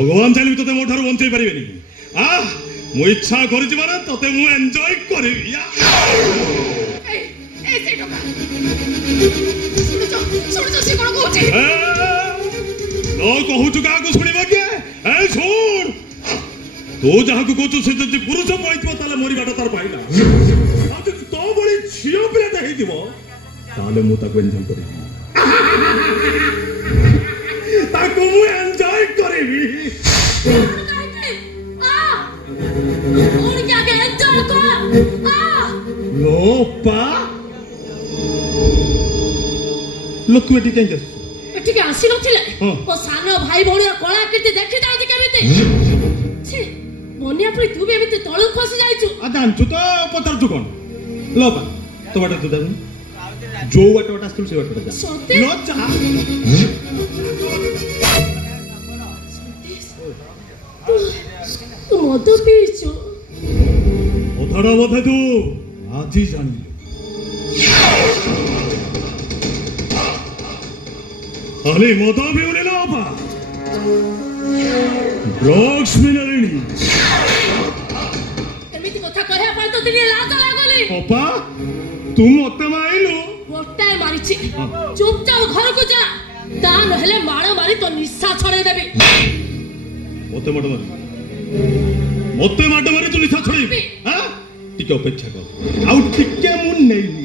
ভগবান জানি তোতে মো ঠাରୁ বঞ্চাই পারিবেনি মু ইচ্ছা করিছি মানে তোতে মু এনজয় করিবি কহুଛୁ କାହାକୁ ଶୁଣିବ କିଏ ଶୁଣ ତୁ ଯାହାକୁ କହୁଛୁ ସେ ଯଦି ପୁରୁଷ କହିଥିବ ତାହେଲେ ମରିବାଟା ତାର ପାଇଲା ଆଉ ଯଦି ତୋ ଭଳି ଝିଅ ପିଲାଟା ହେଇଥିବ ତାହେଲେ ମୁଁ ତାକୁ ଏନଜୟ କରିବି ତାକୁ ମୁଁ ଏନଜୟ କରିବି ଲୋପା ଲୋ ତୁ ଏଠି କାହିଁକି ଆସିଛୁ ଏଠିକି ଆସି ନଥିଲେ ଓ ସାନ ଭାଇ ଭଉଣୀର କଳାକୃତି ଦେଖି ଯାଉଛି କେମିତି ବନ୍ୟା ପରେ ତୁ ବି ଏମିତି ତଳକୁ ଖସି ଯାଇଛୁ ଜାଣିଛୁ ତ ପଚାରୁଛୁ କଣ ଲୋପା ତୋ ବାଟ ତୁ ଯାଉନି ଯୋଉ ବାଟ ଆସିଥିଲୁ ସେ ବାଟଟା ଯା ତୁ ମଦ ପିଇଛୁ ଅଧଡ଼ା ବୋଧେ ତୁ ଆଜି ଜାଣିଲୁ अरे मदा भी उन्हें ना पा ड्रग्स में नरेनी एमिति कथा कहया पर तो दिने लाज लागले पापा तुम मते माइलो गोटाए मारिछि चुपचाप घर को जा ता नहले माळ मारी तो निशा छड़े देबी मते मार तू निशा छड़े हां टिके अपेक्षा कर आउ टिके मु नेली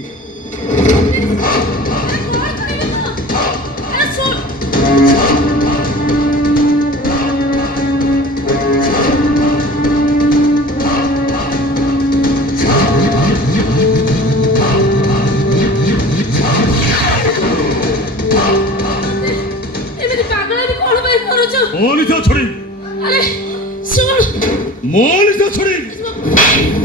मोनिसा छोड़ी अरे सुन मोनिसा छोड़ी